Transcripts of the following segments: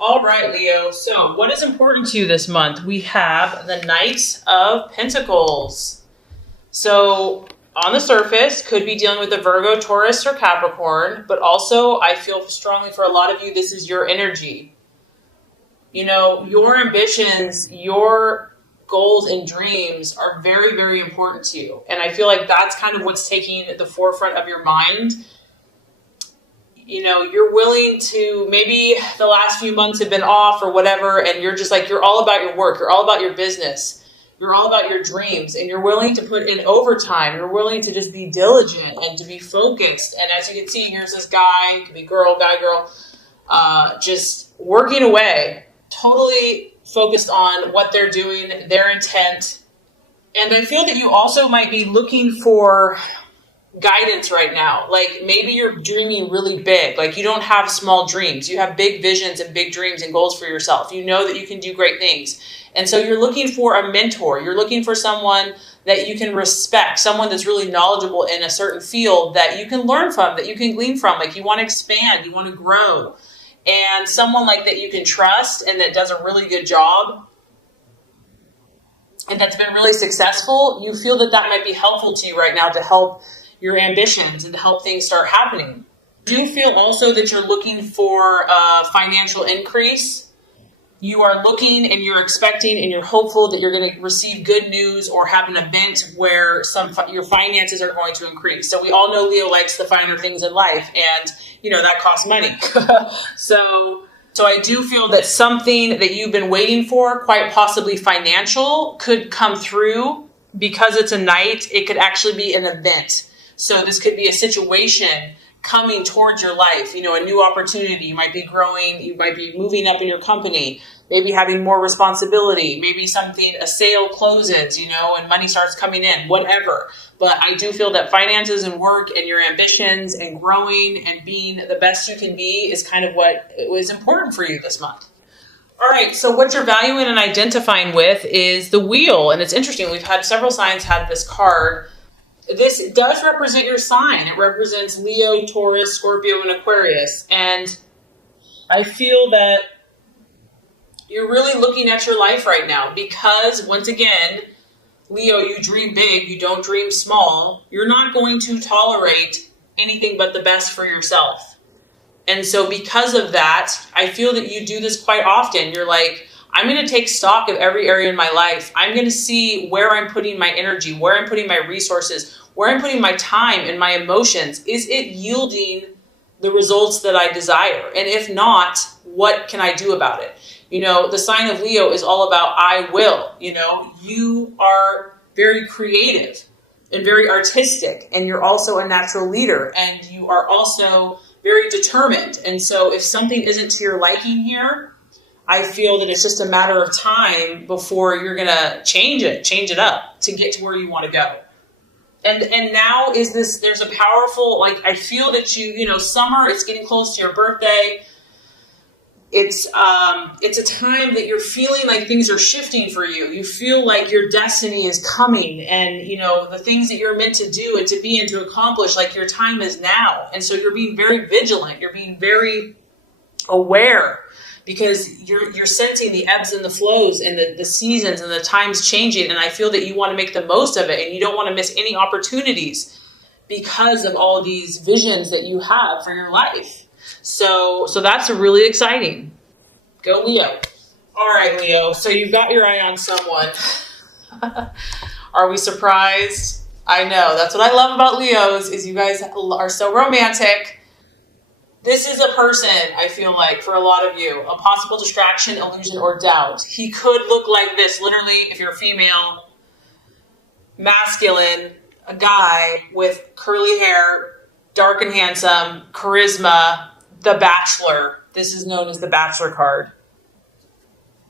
All right, Leo. So, what is important to you this month? We have the Knight of Pentacles. So, on the surface, could be dealing with the Virgo, Taurus, or Capricorn, but also I feel strongly for a lot of you, this is your energy. You know, your ambitions, your goals and dreams are very, very important to you. And I feel like that's kind of what's taking the forefront of your mind. You know, you're willing to, maybe the last few months have been off or whatever, and you're just like, you're all about your work, you're all about your business, you're all about your dreams, and you're willing to put in overtime, you're willing to just be diligent and to be focused. And as you can see, here's this guy, could be girl, guy, girl, just working away, totally focused on what they're doing, their intent. And I feel that you also might be looking for guidance right now. Like maybe you're dreaming really big. Like you don't have small dreams. You have big visions and big dreams and goals for yourself. You know that you can do great things. And so you're looking for a mentor. You're looking for someone that you can respect, someone that's really knowledgeable in a certain field that you can learn from, that you can glean from. Like you want to expand, you want to grow. And someone like that you can trust and that does a really good job and that's been really successful, you feel that that might be helpful to you right now to help your ambitions and to help things start happening. Do you feel also that you're looking for a financial increase? You are looking and you're expecting and you're hopeful that you're going to receive good news or have an event where your finances are going to increase. So we all know Leo likes the finer things in life, and you know that costs money. So I do feel that something that you've been waiting for, quite possibly financial, could come through. Because it's a knight, it could actually be an event. So this could be a situation coming towards your life, you know, a new opportunity. You might be growing, you might be moving up in your company, maybe having more responsibility, maybe a sale closes, you know, and money starts coming in, whatever. But I do feel that finances and work and your ambitions and growing and being the best you can be is kind of what was important for you this month. All right, so what you're valuing and identifying with is the wheel. And it's interesting, we've had several signs have this card. This does represent your sign. It represents Leo, Taurus, Scorpio, and Aquarius. And I feel that you're really looking at your life right now because, once again, Leo, you dream big, you don't dream small. You're not going to tolerate anything but the best for yourself. And so because of that, I feel that you do this quite often. You're like, I'm going to take stock of every area in my life. I'm going to see where I'm putting my energy, where I'm putting my resources, where I'm putting my time and my emotions. Is it yielding the results that I desire? And if not, what can I do about it? You know, the sign of Leo is all about I will. You know, you are very creative and very artistic, and you're also a natural leader, and you are also very determined. And so if something isn't to your liking here, I feel that it's just a matter of time before you're going to change it up to get to where you want to go. And now there's a powerful, like, I feel that summer, it's getting close to your birthday. It's a time that you're feeling like things are shifting for you. You feel like your destiny is coming, and the things that you're meant to do and to be and to accomplish, like your time is now. And so you're being very vigilant. You're being very aware because you're sensing the ebbs and the flows and the seasons and the times changing. And I feel that you want to make the most of it, and you don't want to miss any opportunities because of all these visions that you have for your life. So that's really exciting. Go Leo. All right, Leo. So you've got your eye on someone. Are we surprised? I know. That's what I love about Leos is you guys are so romantic. This is a person, I feel like, for a lot of you, a possible distraction, illusion, or doubt. He could look like this, literally, if you're female, masculine, a guy with curly hair, dark and handsome, charisma, the Bachelor. This is known as the Bachelor card.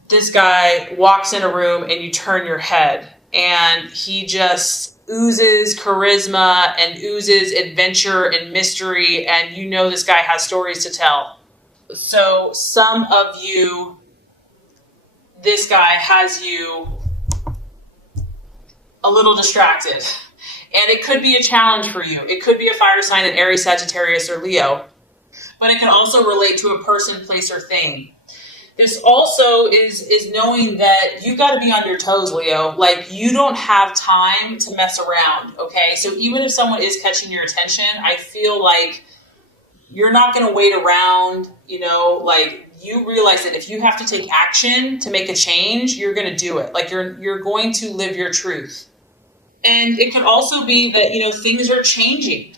This guy walks in a room and you turn your head, and he just oozes charisma and oozes adventure and mystery, and this guy has stories to tell. So some of you, this guy has you a little distracted, and it could be a challenge for you. It could be a fire sign in Aries, Sagittarius, or Leo, but it can also relate to a person, place, or thing. This also is knowing that you've got to be on your toes, Leo. Like, you don't have time to mess around, okay? So even if someone is catching your attention, I feel like you're not going to wait around, like, you realize that if you have to take action to make a change, you're going to do it. Like, you're going to live your truth. And it could also be that, things are changing.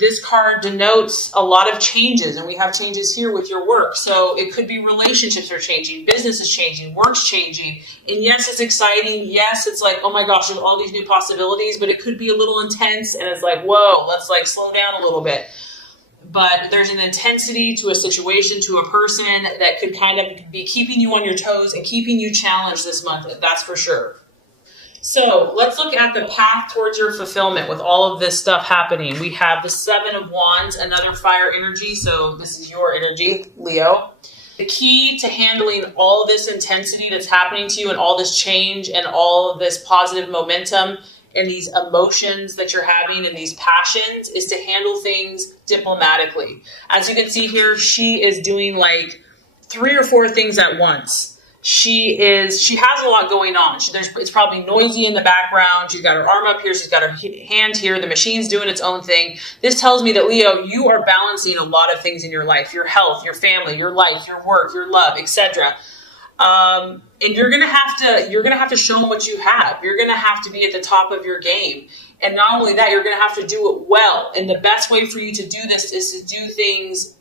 This card denotes a lot of changes, and we have changes here with your work. So it could be relationships are changing, business is changing, work's changing. And yes, it's exciting. Yes, it's like, oh my gosh, there's all these new possibilities, but it could be a little intense, and it's like, whoa, let's like slow down a little bit. But there's an intensity to a situation, to a person that could kind of be keeping you on your toes and keeping you challenged this month. That's for sure. So let's look at the path towards your fulfillment with all of this stuff happening. We have the Seven of Wands, another fire energy. So this is your energy, Leo. The key to handling all this intensity that's happening to you and all this change and all of this positive momentum and these emotions that you're having and these passions is to handle things diplomatically. As you can see here, she is doing like 3 or 4 things at once. She has a lot going on. It's probably noisy in the background. She's got her arm up here. She's got her hand here. The machine's doing its own thing. This tells me that, Leo, you are balancing a lot of things in your life, your health, your family, your life, your work, your love, etc. And you're gonna have to show them what you have. You're gonna have to be at the top of your game. And not only that, you're gonna have to do it well. And the best way for you to do this is to do things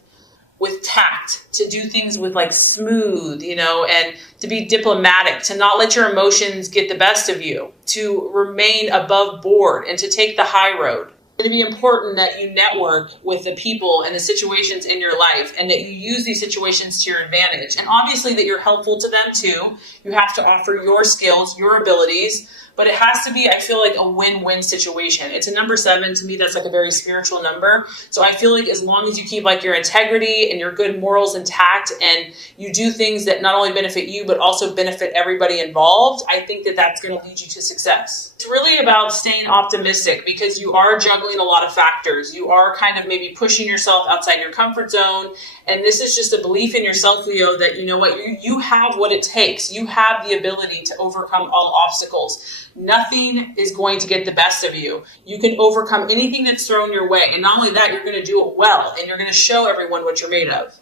with tact, to do things with like smooth, and to be diplomatic, to not let your emotions get the best of you, to remain above board and to take the high road. It's going to be important that you network with the people and the situations in your life and that you use these situations to your advantage. And obviously that you're helpful to them too. You have to offer your skills, your abilities, but it has to be, I feel like, a win-win situation. It's a number 7. To me, that's like a very spiritual number. So I feel like as long as you keep like your integrity and your good morals intact and you do things that not only benefit you, but also benefit everybody involved, I think that that's going to lead you to success. It's really about staying optimistic because you are juggling a lot of factors. You are kind of maybe pushing yourself outside your comfort zone. And this is just a belief in yourself, Leo, that you know what, you have what it takes. You have the ability to overcome all obstacles. Nothing is going to get the best of you. You can overcome anything that's thrown your way. And not only that, you're going to do it well. And you're going to show everyone what you're made of.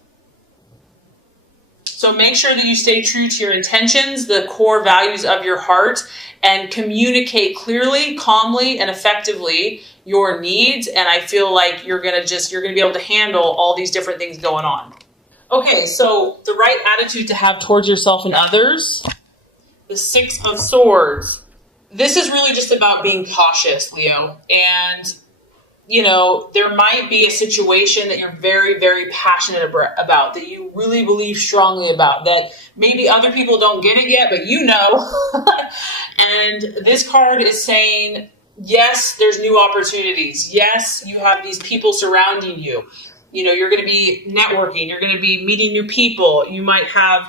So make sure that you stay true to your intentions, the core values of your heart, and communicate clearly, calmly, and effectively your needs. And I feel like you're going to be able to handle all these different things going on. Okay, so the right attitude to have towards yourself and others, the 6 of Swords. This is really just about being cautious, Leo. And, there might be a situation that you're very, very passionate about, that you really believe strongly about, that maybe other people don't get it yet, but you know. And this card is saying, yes, there's new opportunities. Yes, you have these people surrounding you. You're going to be networking. You're going to be meeting new people. You might have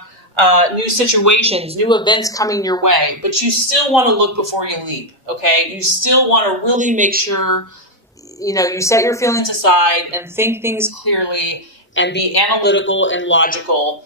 new situations, new events coming your way, but you still want to look before you leap, okay? You still want to really make sure, you set your feelings aside and think things clearly and be analytical and logical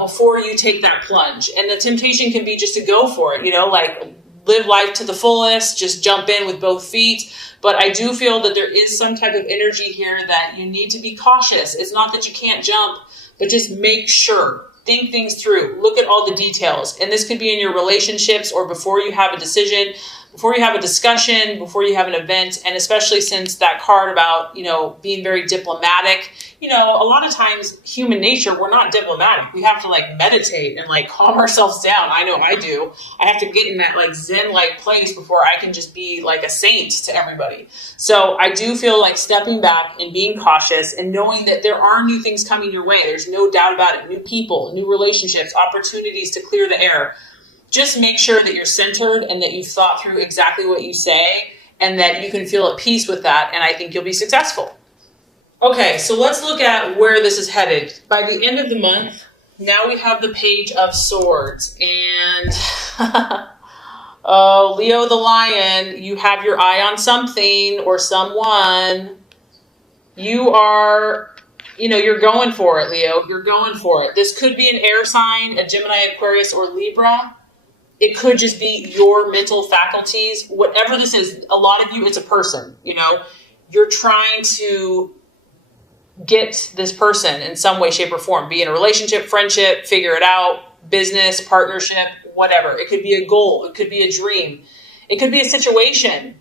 before you take that plunge. And the temptation can be just to go for it, like live life to the fullest, just jump in with both feet. But I do feel that there is some type of energy here that you need to be cautious. It's not that you can't jump, but just make sure. Think things through. Look at all the details. And this could be in your relationships or before you have a decision, before you have a discussion, before you have an event. And especially since that card about, being very diplomatic, a lot of times human nature, we're not diplomatic. We have to meditate and calm ourselves down. I know I do. I have to get in that Zen-like place before I can just be like a saint to everybody. So I do feel like stepping back and being cautious and knowing that there are new things coming your way. There's no doubt about it. New people, new relationships, opportunities to clear the air. Just make sure that you're centered and that you've thought through exactly what you say and that you can feel at peace with that. And I think you'll be successful. Okay, so let's look at where this is headed. By the end of the month, now we have the Page of Swords. And, oh, Leo the Lion, you have your eye on something or someone. You are You're going for it, Leo. You're going for it. This could be an air sign, a Gemini, Aquarius, or Libra. It could just be your mental faculties. Whatever this is, a lot of you, it's a person, You're trying to get this person in some way, shape, or form. Be in a relationship, friendship, figure it out, business, partnership, whatever. It could be a goal. It could be a dream. It could be a situation.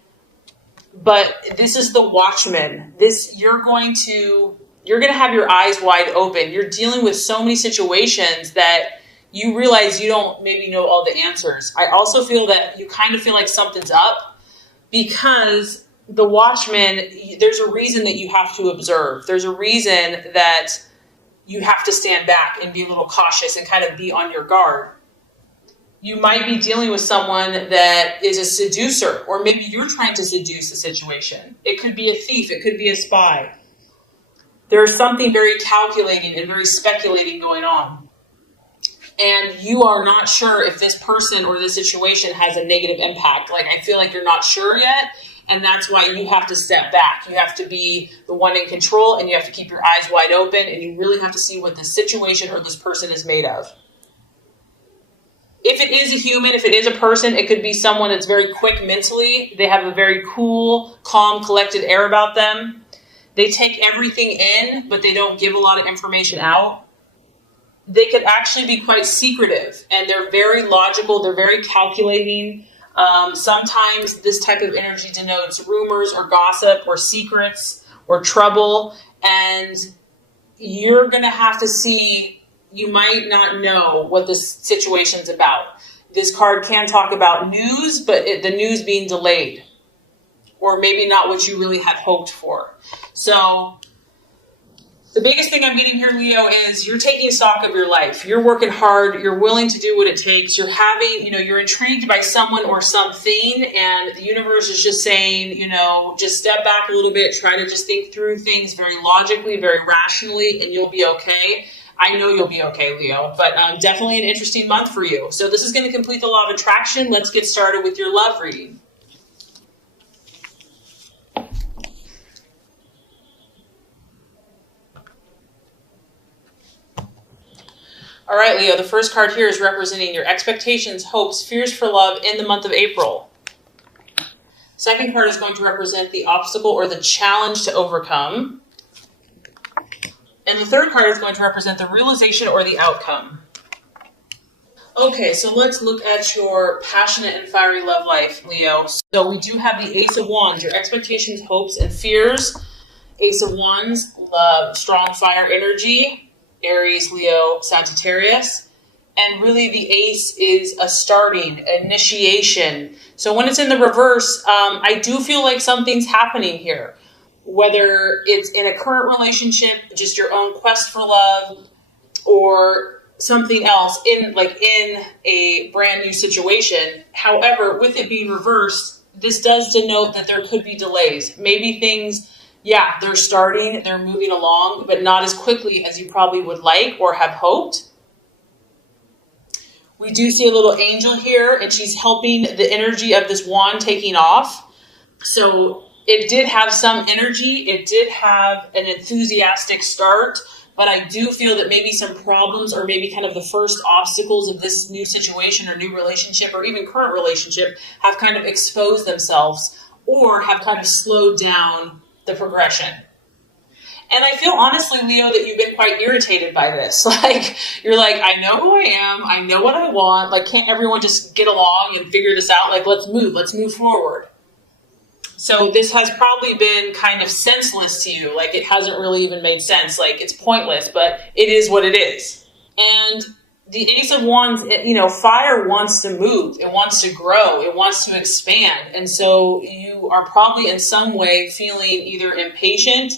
But this is the Watchman. You're going to have your eyes wide open. You're dealing with so many situations that you realize you don't maybe know all the answers. I also feel that you kind of feel like something's up because the Watchman, there's a reason that you have to observe. There's a reason that you have to stand back and be a little cautious and kind of be on your guard. You might be dealing with someone that is a seducer, or maybe you're trying to seduce a situation. It could be a thief. It could be a spy. There's something very calculating and very speculating going on. And you are not sure if this person or this situation has a negative impact. Like, I feel like you're not sure yet. And that's why you have to step back. You have to be the one in control, and you have to keep your eyes wide open, and you really have to see what this situation or this person is made of. If it is a human, if it is a person, it could be someone that's very quick mentally. They have a very cool, calm, collected air about them. They take everything in, but they don't give a lot of information out. They could actually be quite secretive, and they're very logical. They're very calculating. Sometimes this type of energy denotes rumors or gossip or secrets or trouble, and you're going to have to see. You might not know what this situation's about. This card can talk about news, but the news being delayed, or maybe not what you really had hoped for. So the biggest thing I'm getting here, Leo, is you're taking stock of your life. You're working hard. You're willing to do what it takes. You're intrigued by someone or something, and the universe is just saying, just step back a little bit. Try to just think through things very logically, very rationally, and you'll be okay. I know you'll be okay, Leo, but definitely an interesting month for you. So this is going to complete the law of attraction. Let's get started with your love reading. All right, Leo, the first card here is representing your expectations, hopes, fears for love in the month of April. Second card is going to represent the obstacle or the challenge to overcome. And the third card is going to represent the realization or the outcome. Okay, so let's look at your passionate and fiery love life, Leo. So we do have the Ace of Wands, your expectations, hopes, and fears. Ace of Wands, love, strong fire energy, Aries, Leo, Sagittarius. And really the Ace is a starting, initiation. So when it's in the reverse, I do feel like something's happening here. Whether it's in a current relationship, just your own quest for love, or something else in a brand new situation. However, with it being reversed, this does denote that there could be delays. Maybe things, they're starting, they're moving along, but not as quickly as you probably would like or have hoped. We do see a little angel here, and she's helping the energy of this wand taking off. So it did have some energy. It did have an enthusiastic start, but I do feel that maybe some problems or maybe kind of the first obstacles of this new situation or new relationship or even current relationship have kind of exposed themselves or have kind of slowed down the progression. And I feel honestly, Leo, that you've been quite irritated by this. You're like, I know who I am. I know what I want. Can't everyone just get along and figure this out? Let's move forward. So this has probably been kind of senseless to you. It hasn't really even made sense. It's pointless, but it is what it is. And the Ace of Wands, fire wants to move. It wants to grow. It wants to expand. And so you are probably in some way feeling either impatient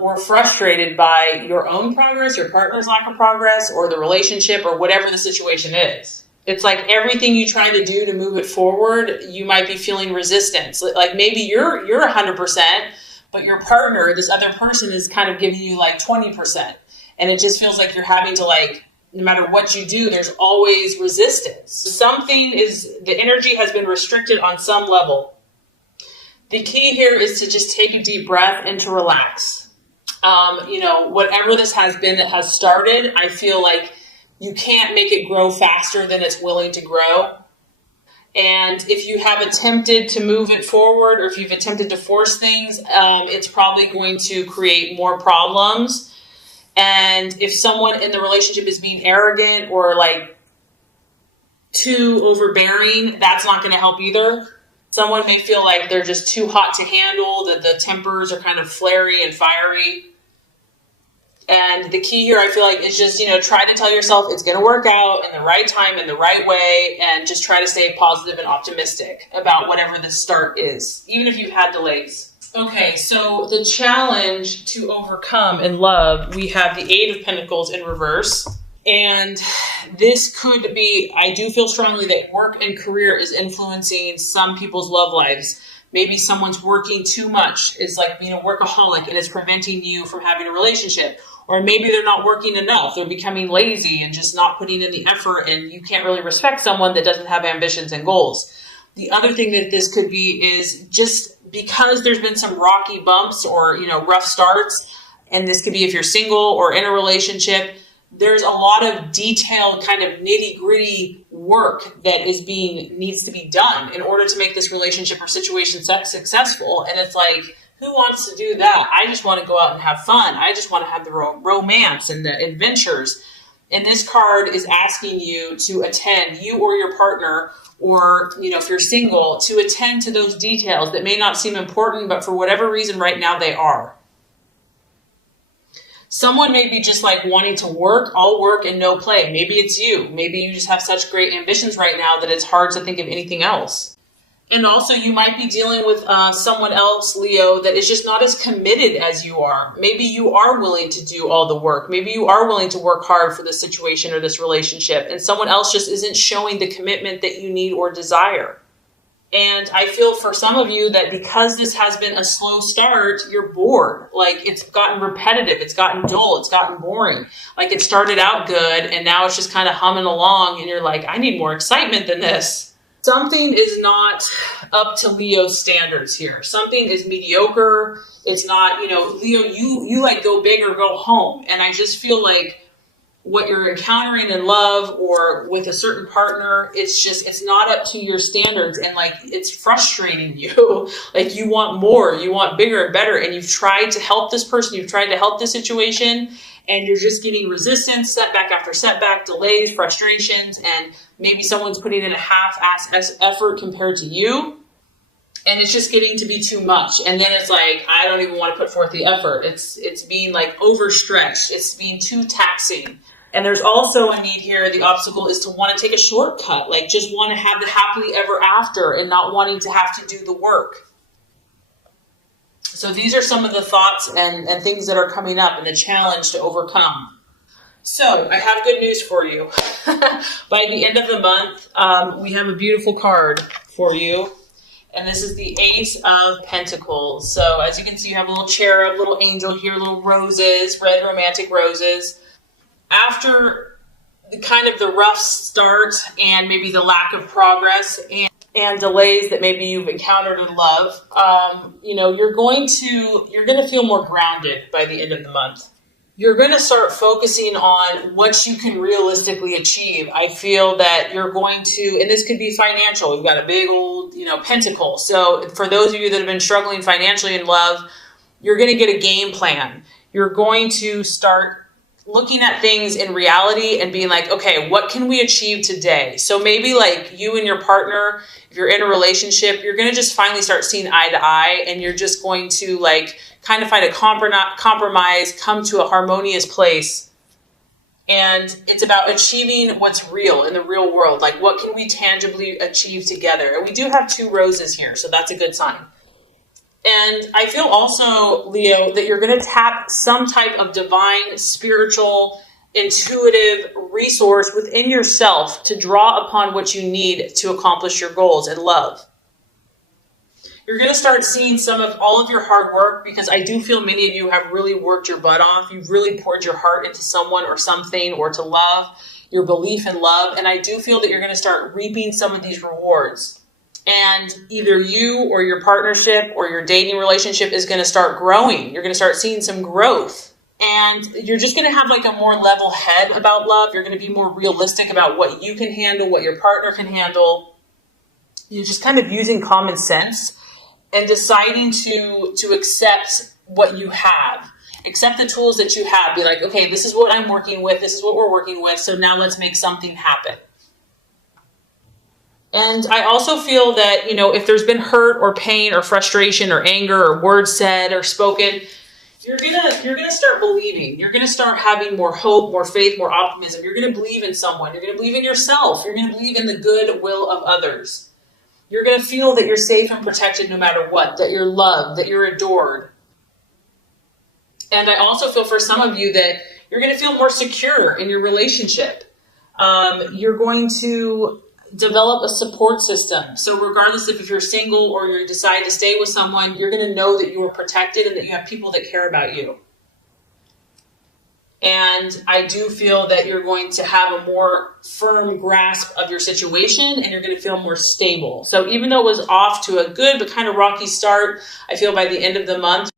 or frustrated by your own progress, your partner's lack of progress, or the relationship, or whatever the situation is. It's like everything you try to do to move it forward, you might be feeling resistance. Maybe you're 100%, but your partner, this other person, is kind of giving you 20%. And it just feels like you're having to no matter what you do, there's always resistance. The energy has been restricted on some level. The key here is to just take a deep breath and to relax. Whatever this has been that has started, I feel like you can't make it grow faster than it's willing to grow. And if you have attempted to move it forward, or if you've attempted to force things, it's probably going to create more problems. And if someone in the relationship is being arrogant or like too overbearing, that's not going to help either. Someone may feel like they're just too hot to handle, that the tempers are kind of flary and fiery. And the key here, I feel like, is just, try to tell yourself it's going to work out in the right time, in the right way, and just try to stay positive and optimistic about whatever the start is, even if you've had delays. Okay, so the challenge to overcome in love, we have the Eight of Pentacles in reverse. And this could be, I do feel strongly that work and career is influencing some people's love lives. Maybe someone's working too much, is like being a workaholic, and it's preventing you from having a relationship. Or maybe they're not working enough. They're becoming lazy and just not putting in the effort, and you can't really respect someone that doesn't have ambitions and goals. The other thing that this could be is just because there's been some rocky bumps or, rough starts, and this could be if you're single or in a relationship, there's a lot of detailed kind of nitty-gritty work that needs to be done in order to make this relationship or situation successful. And it's like, who wants to do that? I just want to go out and have fun. I just want to have the romance and the adventures. And this card is asking you to attend, you or your partner, or, if you're single, to attend to those details that may not seem important, but for whatever reason right now they are. Someone may be just like wanting to work, all work and no play. Maybe it's you. Maybe you just have such great ambitions right now that it's hard to think of anything else. And also you might be dealing with someone else, Leo, that is just not as committed as you are. Maybe you are willing to do all the work. Maybe you are willing to work hard for this situation or this relationship, and someone else just isn't showing the commitment that you need or desire. And I feel for some of you that because this has been a slow start, you're bored. Like, it's gotten repetitive, it's gotten dull, it's gotten boring. Like, it started out good and now it's just kind of humming along and you're like, I need more excitement than this. Something is not up to Leo's standards here. Something is mediocre. It's not, Leo, you like go big or go home. And I just feel like what you're encountering in love or with a certain partner, it's not up to your standards, and like it's frustrating you. Like, you want more, you want bigger and better, and you've tried to help this person, you've tried to help this situation, and you're just getting resistance, setback after setback, delays, frustrations, and maybe someone's putting in a half-ass effort compared to you. And it's just getting to be too much. And then it's like, I don't even want to put forth the effort. It's being like overstretched. It's being too taxing. And there's also a need here. The obstacle is to want to take a shortcut. Like, just want to have the happily ever after and not wanting to have to do the work. So these are some of the thoughts and things that are coming up and the challenge to overcome. So I have good news for you. By the end of the month, we have a beautiful card for you. And this is the Ace of Pentacles. So as you can see, you have a little cherub, little angel here, little roses, red romantic roses. After the rough start and maybe the lack of progress and delays that maybe you've encountered in love, you're going to feel more grounded by the end of the month. You're going to start focusing on what you can realistically achieve. I feel that you're going to, and this could be financial. You've got a big old, pentacle. So for those of you that have been struggling financially in love, you're going to get a game plan. You're going to start looking at things in reality and being like, okay, what can we achieve today? So maybe like you and your partner, if you're in a relationship, you're going to just finally start seeing eye to eye, and you're just going to kind of find a compromise, come to a harmonious place. And it's about achieving what's real in the real world. Like, what can we tangibly achieve together? And we do have 2 roses here, so that's a good sign. And I feel also, Leo, that you're going to tap some type of divine, spiritual, intuitive resource within yourself to draw upon what you need to accomplish your goals in love. You're going to start seeing some of all of your hard work, because I do feel many of you have really worked your butt off. You've really poured your heart into someone or something, or to love, your belief in love. And I do feel that you're going to start reaping some of these rewards. And either you or your partnership or your dating relationship is going to start growing. You're going to start seeing some growth. And you're just going to have like a more level head about love. You're going to be more realistic about what you can handle, what your partner can handle. You're just kind of using common sense and deciding to accept what you have. Accept the tools that you have. Be like, okay, this is what I'm working with. This is what we're working with. So now let's make something happen. And I also feel that, if there's been hurt or pain or frustration or anger or words said or spoken, you're gonna start believing. You're gonna start having more hope, more faith, more optimism. You're gonna believe in someone. You're gonna believe in yourself. You're gonna believe in the good will of others. You're gonna feel that you're safe and protected no matter what, that you're loved, that you're adored. And I also feel for some of you that you're gonna feel more secure in your relationship. You're going to develop a support system. So regardless if you're single or you decide to stay with someone, you're going to know that you are protected and that you have people that care about you. And I do feel that you're going to have a more firm grasp of your situation and you're going to feel more stable. So even though it was off to a good but kind of rocky start, I feel by the end of the month,